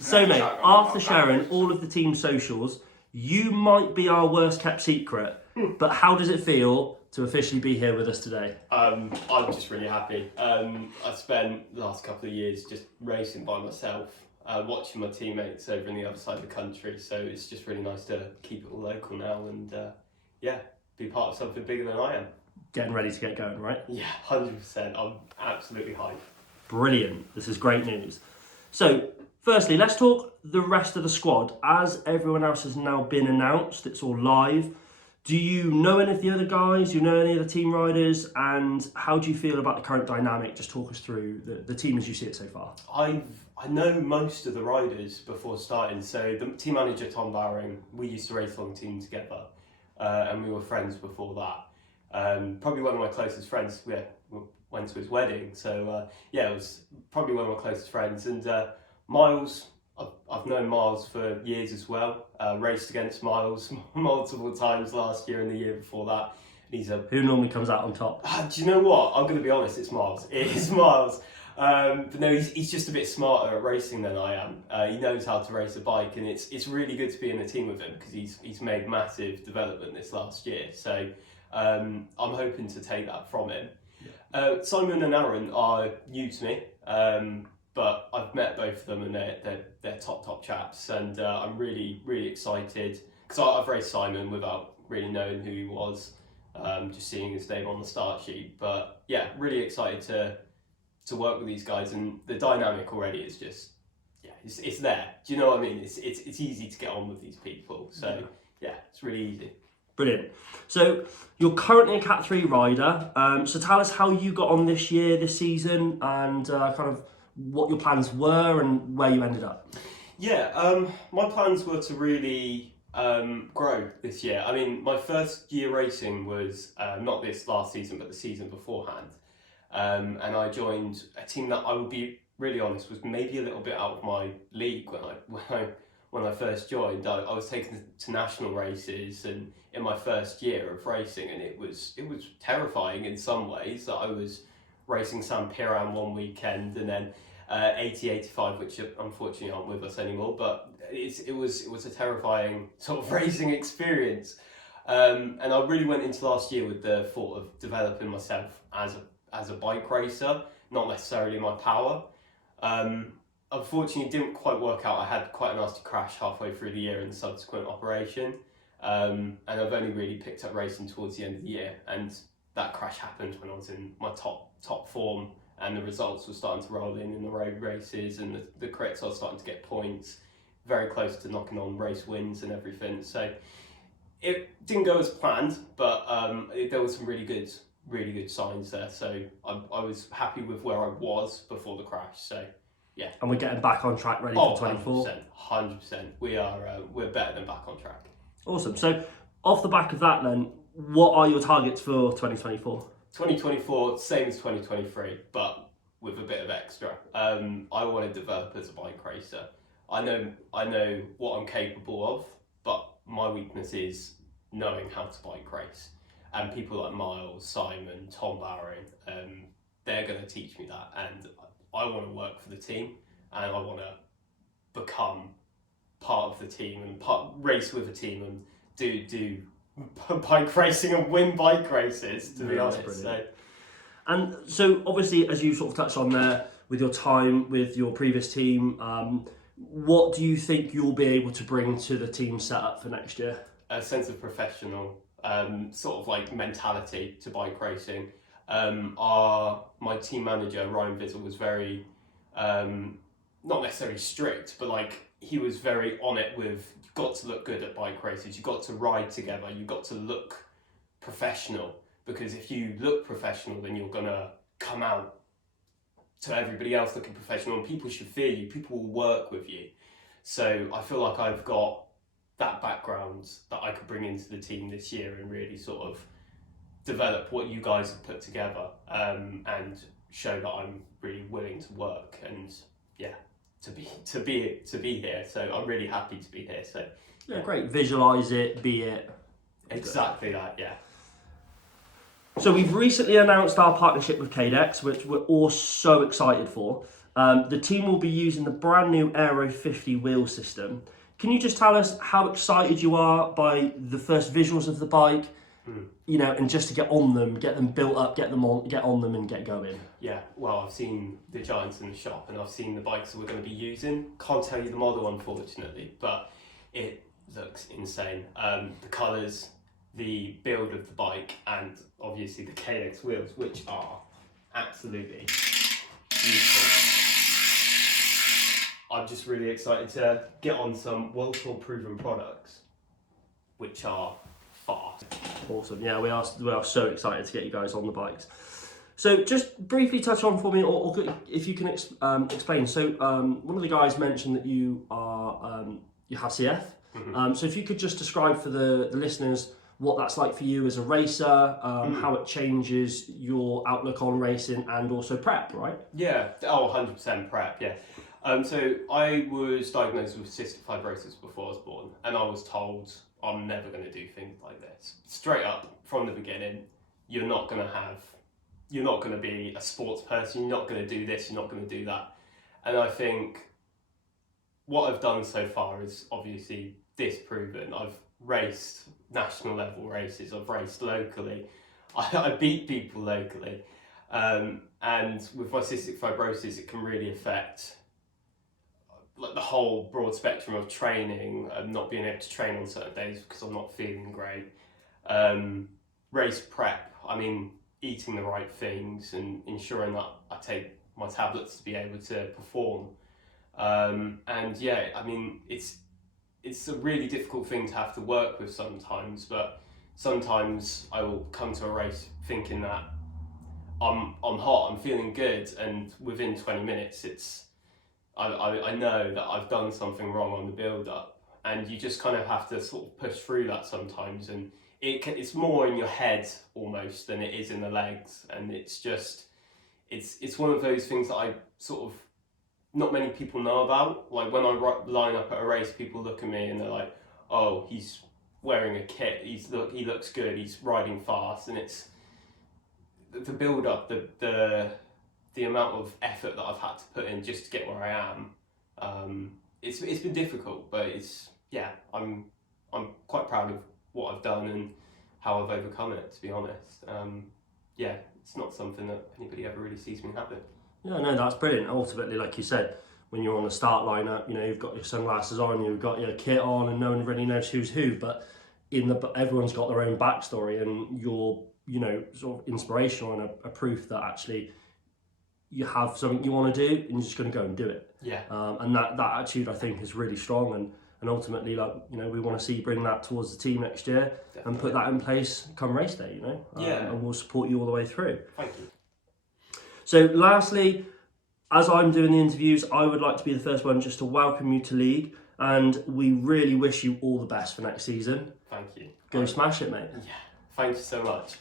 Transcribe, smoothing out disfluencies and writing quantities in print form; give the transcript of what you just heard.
So mate, after sharing all of the team socials, you might be our worst kept secret, but how does it feel to officially be here with us today? I'm just really happy. I spent the last couple of years just racing by myself, watching my teammates over on the other side of the country, so it's just really nice to keep it all local now and be part of something bigger than I am. Getting ready to get going, right? Yeah, 100%. I'm absolutely hyped. Brilliant. This is great news. So, firstly, let's talk the rest of the squad. As everyone else has now been announced, it's all live. Do you know any of the other guys? Do you know any of the team riders? And how do you feel about the current dynamic? Just talk us through the team as you see it so far. I know most of the riders before starting. So the team manager, Tom Bowering, we used to race along team together, and we were friends before that. Probably one of my closest friends. We went to his wedding, so it was probably one of my closest friends. And Miles, I've known Miles for years as well. Raced against Miles multiple times last year and the year before that. Who normally comes out on top? Do you know what? I'm going to be honest. It's Miles. It is Miles. But no, he's just a bit smarter at racing than I am. He knows how to race a bike, and it's really good to be in the team with him because he's made massive development this last year. So I'm hoping to take that from him. Yeah. Simon and Aaron are new to me, but I've met both of them and they're top chaps, and I'm really excited because I've raced Simon without really knowing who he was, just seeing his name on the start sheet. But yeah, really excited to work with these guys, and the dynamic already is just it's there. Do you know what I mean? It's easy to get on with these people. So yeah, it's really easy. Brilliant. So you're currently a Cat 3 rider. So tell us how you got on this season, and kind of what your plans were and where you ended up. Yeah, my plans were to really grow this year. I mean, my first year racing was not this last season, but the season beforehand. And I joined a team that I would be really honest was maybe a little bit out of my league when I first joined. I was taken to national races and in my first year of racing, and it was terrifying in some ways that I was racing San Piran one weekend and then 80-85, which unfortunately aren't with us anymore, but it was a terrifying sort of racing experience. And I really went into last year with the thought of developing myself as a bike racer, not necessarily my power. Unfortunately, it didn't quite work out. I had quite a nasty crash halfway through the year in the subsequent operation, and I've only really picked up racing towards the end of the year. And that crash happened when I was in my top form, and the results were starting to roll in the road races, and the crits I was starting to get points, very close to knocking on race wins and everything. So it didn't go as planned, but there was some really good signs there. So I was happy with where I was before the crash. So yeah. And we're getting back on track, ready for 24. 100%. We're better than back on track. Awesome. So off the back of that, then, what are your targets for 2024? 2024, same as 2023, but with a bit of extra. I want to develop as a bike racer. I know what I'm capable of, but my weakness is knowing how to bike race. And people like Miles, Simon, Tom Bowering, they're going to teach me that. And I want to work for the team, and I want to become part of the team and race with a team and do bike racing and win bike races, to be honest. And so obviously, as you sort of touched on there with your time with your previous team, what do you think you'll be able to bring to the team setup for next year? A sense of professional sort of like mentality to bike racing. My team manager, Ryan Vizzle, was very not necessarily strict, but like he was very on it with, you've got to look good at bike races, you've got to ride together, you've got to look professional, because if you look professional, then you're gonna come out to everybody else looking professional, and people should fear you, people will work with you. So I feel like I've got that background that I could bring into the team this year and really sort of develop what you guys have put together, and show that I'm really willing to work and to be here. So I'm really happy to be here. So yeah, great. Visualize it, be it. Exactly that. Yeah. So we've recently announced our partnership with KDEX, which we're all so excited for. The team will be using the brand new Aero 50 wheel system. Can you just tell us how excited you are by the first visuals of the bike? You know, and just to get on them, get them built up, get on them and get going. Yeah, well, I've seen the Giants in the shop and I've seen the bikes that we're going to be using. Can't tell you the model, unfortunately, but it looks insane. The colours, the build of the bike, and obviously the KX wheels, which are absolutely beautiful. I'm just really excited to get on some World Tour proven products, which are fast. Awesome. Yeah, we are so excited to get you guys on the bikes. So just briefly touch on for me, or if you can explain. So one of the guys mentioned that you are you have CF. So if you could just describe for the listeners what that's like for you as a racer, how it changes your outlook on racing and also prep, right? Yeah, 100% prep, yeah. So I was diagnosed with cystic fibrosis before I was born, and I was told I'm never going to do things like this. Straight up from the beginning, you're not going to be a sports person, you're not going to do this, you're not going to do that. And I think what I've done so far is obviously disproven. I've raced national level races, I've raced locally, I beat people locally. And with my cystic fibrosis, it can really affect like the whole broad spectrum of training, not being able to train on certain days because I'm not feeling great. Race prep, I mean, eating the right things and ensuring that I take my tablets to be able to perform. And yeah, I mean, it's a really difficult thing to have to work with sometimes, but sometimes I will come to a race thinking that I'm hot, I'm feeling good, and within 20 minutes I know that I've done something wrong on the build-up, and you just kind of have to sort of push through that sometimes, and it's more in your head almost than it is in the legs, and it's just it's one of those things that I sort of not many people know about. Like when I line up at a race, people look at me and they're like, "Oh, he's wearing a kit. He looks good. He's riding fast." And it's the build-up, the amount of effort that I've had to put in just to get where I am. It's been difficult, but I'm quite proud of what I've done and how I've overcome it, to be honest. It's not something that anybody ever really sees me having. Yeah, no, that's brilliant. Ultimately, like you said, when you're on the start lineup, you know, you've got your sunglasses on, you've got your kit on, and no one really knows who's who. But everyone's got their own backstory, and you're, you know, sort of inspirational and a proof that actually you have something you want to do, and you're just going to go and do it. Yeah. And that attitude, I think, is really strong, and ultimately, like, you know, we want to see you bring that towards the team next year. Definitely. And put that in place come race day, you know. And we'll support you all the way through. Thank you. So lastly, as I'm doing the interviews, I would like to be the first one just to welcome you to League, and we really wish you all the best for next season. Thank you. Go smash it, mate. Yeah, thank you so much.